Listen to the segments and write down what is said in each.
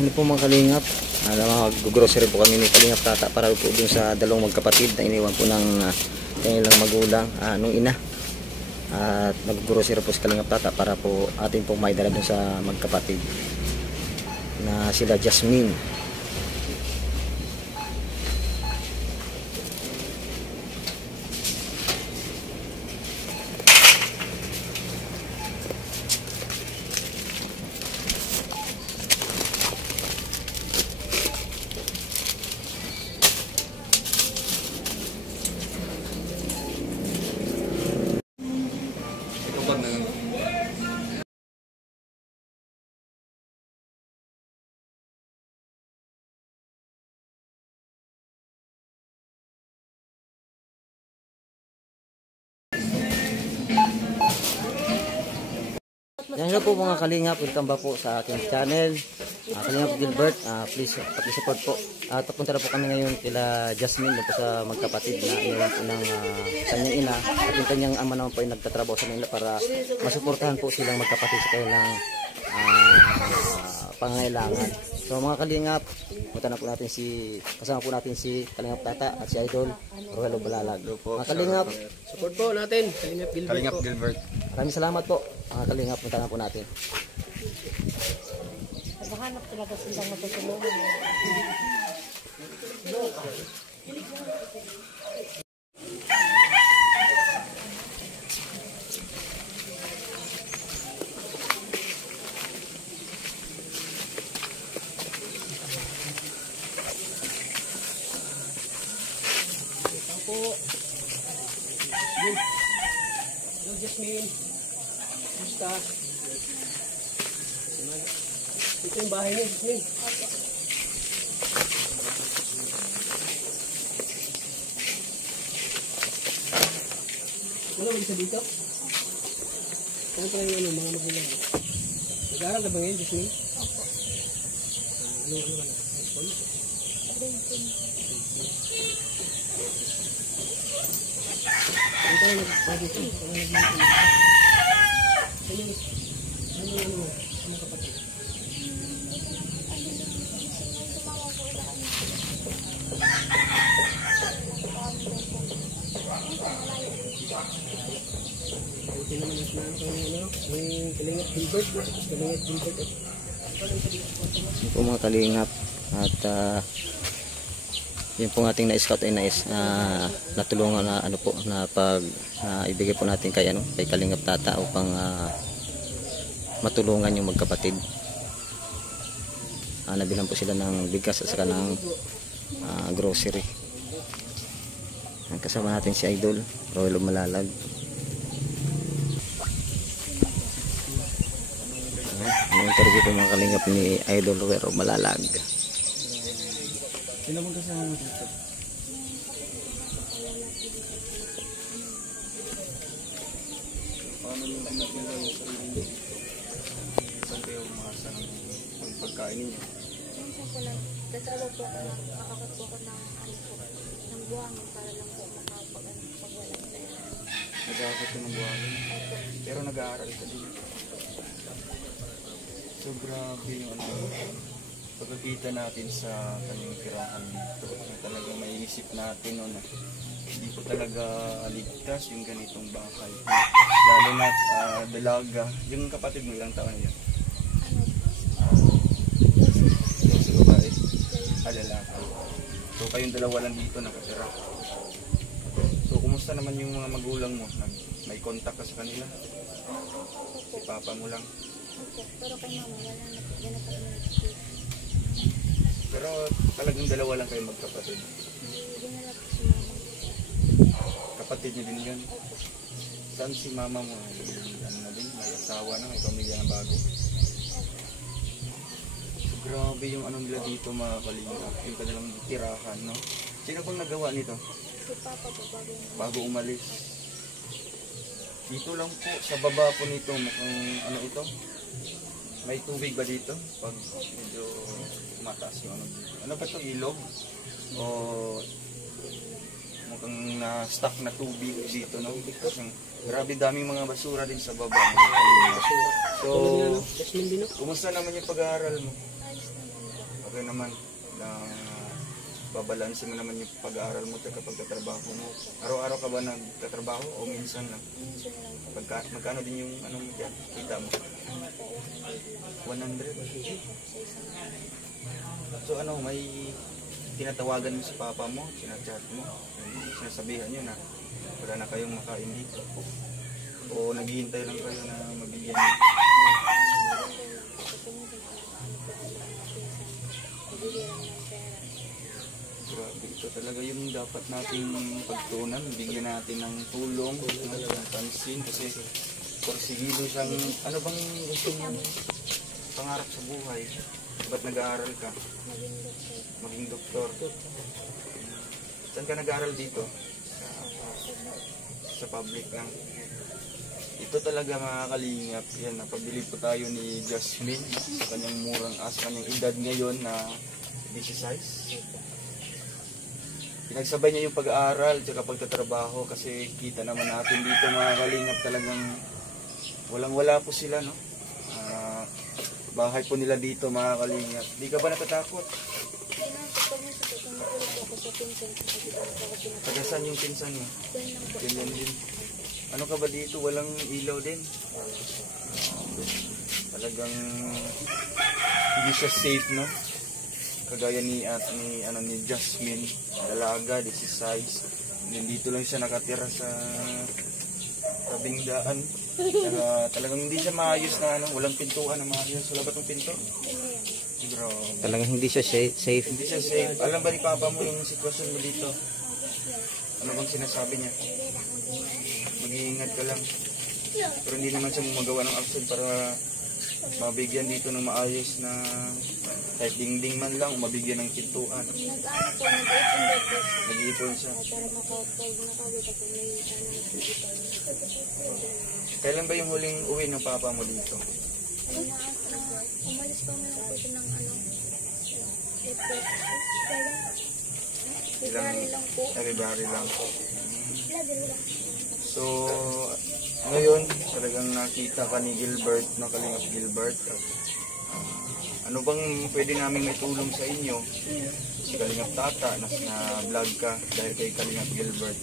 Ano po mga kalingap, mag-grocery po kami ni Kalingap Tata para po dun sa dalawang magkapatid na iniwan po ng kanilang magulang, nung ina. At mag-grocery po si Kalingap Tata para po atin pong maidala dun sa magkapatid na sila Jasmine. Yan, hello po mga kalingap, welcome back po sa aking channel, Kalingap Gilbert. Please pakisupport po. Papunta na po kami ngayon kila Jasmine po sa magkapatid na iniwan po ng kanyang ina at yung kanyang ama naman po ay nagtatrabaho sa Manila para masuportahan po silang magkapatid sa kanilang pangangailangan. So mga kalingap, punta na po natin kasama po natin si Kalingap Tata at si Idol Rogelio Balalag. Mga kalingap, support po natin Kalingap Gilbert. Maraming salamat po mga kalingap, punta na po natin. Naghahanap talaga silang matutulungan. Po. Hello Jasmine. Kumusta? Ito yung bahay niya, Jasmine. Wala ba isa dito? Ano pa yung mga magulang? Nag-aaral ka ba ngayon, Jasmine? Opo. Ano ka na? High school? Ano tayo nag-pagdito? Ano kapatid? Buti naman ang sinabi ko yung Kalingap Gilbert. Kalingap Gilbert. Yun po mga kalingap at yun po ating na-scout ay natulungan na ibigay po natin kay Kalingap Tata upang matulungan yung magkapatid. Nabilang po sila ng bigas at saka ng grocery. Kasama natin si Idol Rogelio Balalag. Interview po mga kalingap ni Idol Rogelio Balalag. Sino mong kasama mo dito? Paano yung pinagpila yung sarili dito? Saan kayo umasa ng pagkain ninyo? Minsan po lang, kasalo po ako ng makakot po ako ng buhangin para lang po makapag-walang tayo. Nag-aakot ka ng buhangin? Pero nag-aaral ka din. So grabe yung pagkakita natin sa kanyang tirahan dito, talagang maiisip natin na hindi po talaga ligtas yung ganitong bahay. Lalo na dalaga. Yung kapatid mo ilang taon niya? Sa babae? Lalaki. So kayong dalawa lang dito nakatira. So kumusta naman yung mga magulang mo? May contact ka sa kanila? Si papa mo lang? Opo, pero kay mama wala na po. Yan na po nag-speak. Pero talagang dalawa lang kayo magkapatid. Dinala po si mama. Kapatid niyo din yun? Opo. Saan si mama mo? Ano na din? May asawa na? May pamilya na bago? So, grabe yung nila dito mga kalingap. Yung kanilang tirahan, no? Sino bang nagawa nito? Si papa po Bago umalis. Dito lang po, sa baba po nito, mukhang ito? May tubig ba dito? Pag medyo mataas yung dito. Ano ba ito? Ilog? O mukhang na-stuck na tubig dito, no? Kasi grabe daming mga basura din sa baba. So, kumusta naman yung pag-aaral mo? okay naman na babalansin mo naman yung pag-aaral mo at pagtatrabaho mo. Araw-araw ka ba nagtatrabaho o minsan lang? Minsan lang po. Magkano din yung ano mo dyan? Kita mo? Ano po, 100 lang. 100? Sa isang araw. So ano, may tinatawagan mo si papa mo, sinachat mo, sinasabihan nyo na wala na kayong makain dito. O naghihintay lang kayo na mabigyan nyo. Grabe, ito talaga yung dapat nating pagtunan, bigyan natin ng tulong, ng pansin, kasi porsigido siyang, ano bang gusto mo pangarap sa buhay? Ba't nag-aaral ka? Maging doktor. Saan ka nag-aaral dito? Sa public lang. Ito talaga mga kalingap, yan, napabili po tayo ni Jasmine sa kanyang kanyang edad ngayon na 16. Pinagsabay niya yung pag-aaral at pagtatrabaho kasi kita naman natin dito mga kalingap talagang walang-wala po sila, no? Bahay po nila dito mga kalingap. Di ka ba natatakot? Taga saan yung pinsan mo? Ganyan din. Ano ka ba dito? Walang ilaw din? Talagang hindi siya safe, no? Kagaya ni Jasmine, dalaga, 16. Dito lang siya nakatira sa tabing daan. Talagang hindi siya maayos na walang pintuan na maayos. Wala ba itong pinto? Grabe. Talagang hindi siya safe. Hindi siya safe. Alam ba ni Papa mo yung sitwasyon mo dito? Ano bang sinasabi niya? Mag-iingat ka lang. Pero hindi naman siya magawa ng action para mabigyan dito ng maayos na kahit dingding man lang, mabigyan ng pintuan. Nag-iipon siya. Kailan ba yung huling uwi ng Papa mo dito? Umalis pa man po siya ng February lang po. February lang po. So, ngayon, talagang nakita ka ni Gilbert, na Kalingap Gilbert. Ano bang pwede namin may tulong sa inyo? Si Kalingap Tata, na vlog ka dahil kay Kalingap Gilbert.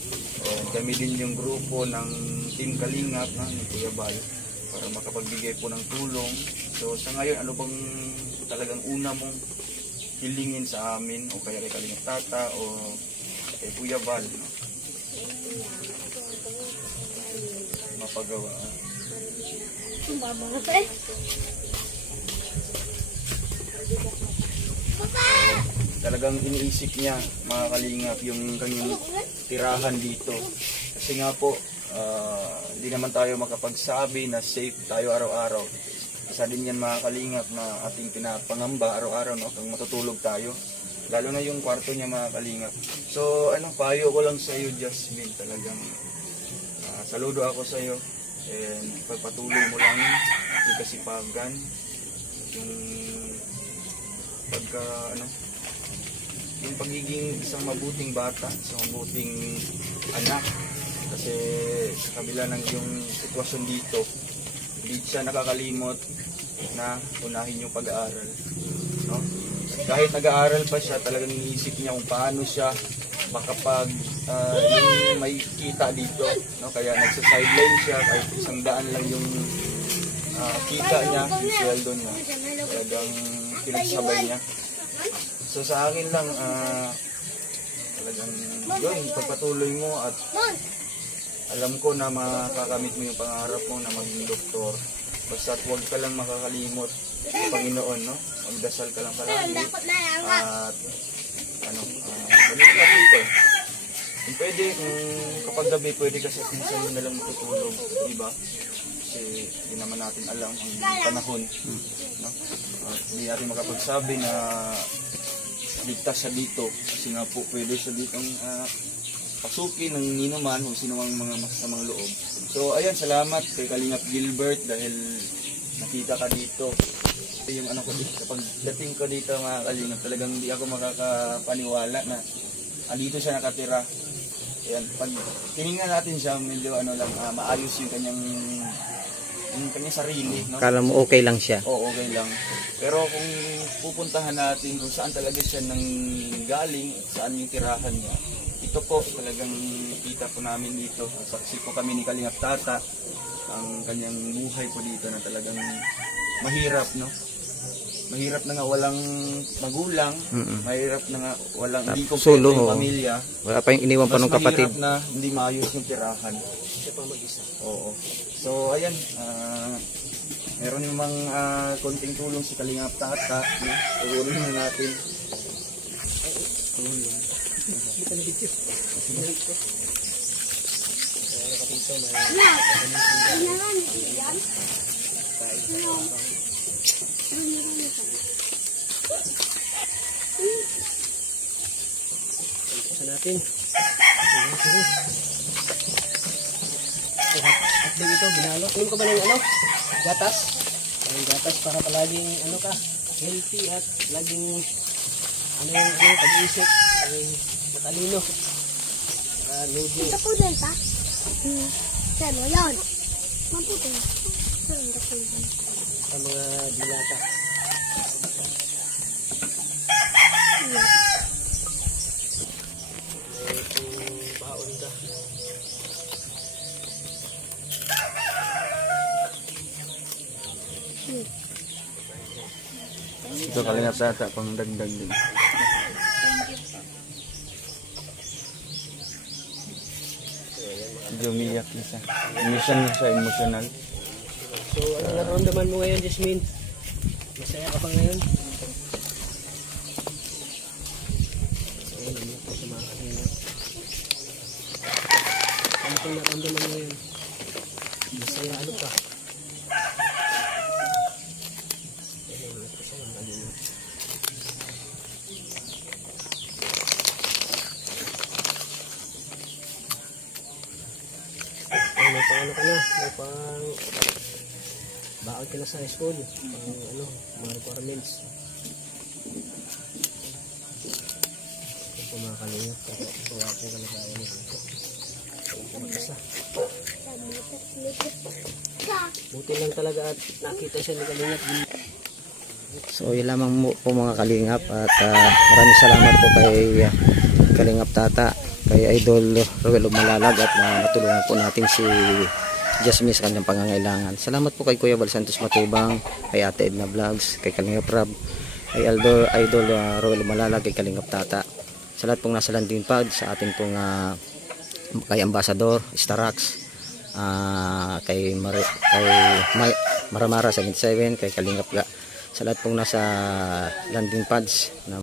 Kami din yung grupo ng Team Kalingap, ni Kuya Bal, para makapagbigay po ng tulong. So, sa ngayon, ano bang talagang una mong hilingin sa amin, o kaya kay Kalingap Tata, o kay Kuya Bal, no? Mapagawa. Talagang iniisip niya, mga kalingap, yung kanyang tirahan dito. Kasi nga po, hindi naman tayo makapagsabi na safe tayo araw-araw. Isa din yan mga kalingap na ating pinapangamba araw-araw, no? Kung matutulog tayo. Lalo na yung kwarto niya mga kalingap. So, payo ko lang sa iyo, Jasmine, talagang saludo ako sa iyo. And pagpatuloy mo lang yung kasipagan, yung yung pagiging isang mabuting bata, isang mabuting anak. Kasi sa kabila ng yung sitwasyon dito, hindi siya nakakalimot na unahin yung pag-aaral, no? Kahit nag-aaral pa siya, talagang iniisip niya kung paano siya makapag yung may kita dito, no? Kaya nagsa-sideline siya, kahit 100 lang yung kita niya, yung sweldo niya, talagang pinagsabay niya. So sa akin lang, talagang yun, pagpatuloy mo at alam ko na makakamit mo yung pangarap mo na maging doktor. Basta't huwag ka lang makakalimot sa Panginoon, no? Magdasal ka lang palagi. At maliit ka dito. Kung pwede, kapag gabi, pwede ka sa pinsan mo na lang matutulog, di ba? Kasi hindi naman natin alam ang panahon, no? Hindi natin makapagsabi na ligtas siya dito. Kasi nga po, pwede siya ditong pasukin ng ninuman o sino ang mga masamang loob. So, ayan, salamat kay Kalingap Gilbert dahil nakita ka dito. Yung ko, kapag dating ko dito mga kalingap, talagang hindi ako makakapaniwala na andito siya nakatira. Ayan, pag tinignan natin siya, medyo maayos yung kanyang yung kanyang sarili, no? Kala mo okay lang siya. Oo, okay lang. Pero kung pupuntahan natin kung saan talaga siya nang galing, saan yung tirahan niya, ito po talagang kita po namin dito. Saksi po kami ni Kalingap Tata ang kanyang buhay po dito na talagang mahirap, no? Mahirap na nga walang magulang, mahirap na nga walang hindi Solo, kompleto yung oo. pamilya. Wala pa yung iniwan pa Mas ng kapatid. mahirap na hindi maayos yung tirahan. Siya pa mag-isa. Oo. So, ayan. Meron yung mga konting tulong si Kalingap Tata. No? Tugunin na natin. Sa natin. Sige. At din ito, binalot. Tingin ko ba ng ano? Gatas? Ang gatas para palaging ano ka, healthy at laging pag-iisip, matalino. Noodles. Ito po din pa. Saan mo yan? Mabuti. Saan ito po din? Sa mga dilata. Baon ka. Ito Kalingap Tata, pang dagdag din. Medyo umiyak siya. Minsan siya emotional. So, ano nararamdaman mo ngayon, Jasmine? Masaya ka pa ngayon? Ayun, umiyak po sa mga kanina. Ano pong nararamdaman mo ngayon? Masaya, ano pa? Ayun, umiyak po sa mga kanina. Ay, may pang ano ka na? May pang baon ka na sa school. Pang ano, mga requirements. Ito po mga kalingap. Ito po ating kalagayan nito. Ito po mag-isa. Buti lang talaga at nakita siya ni kalingap. So yun lamang po mga kalingap at maraming salamat po kay Kalingap Tata, kay Idol Roel Malalag at natulungan po natin si Jasmine sa kanyang pangangailangan. Salamat po kay Kuya Bal Santos Matubang, kay Ate Edna Vlogs, kay Kalingap Rab, kay Idol Roel Malalag, kay Kalingap Tata. Sa lahat pong nasa landing pad, sa ating pong kay Ambassador Starax, kay Maramara 77, kay Kalingap sa lahat pong nasa landing pads na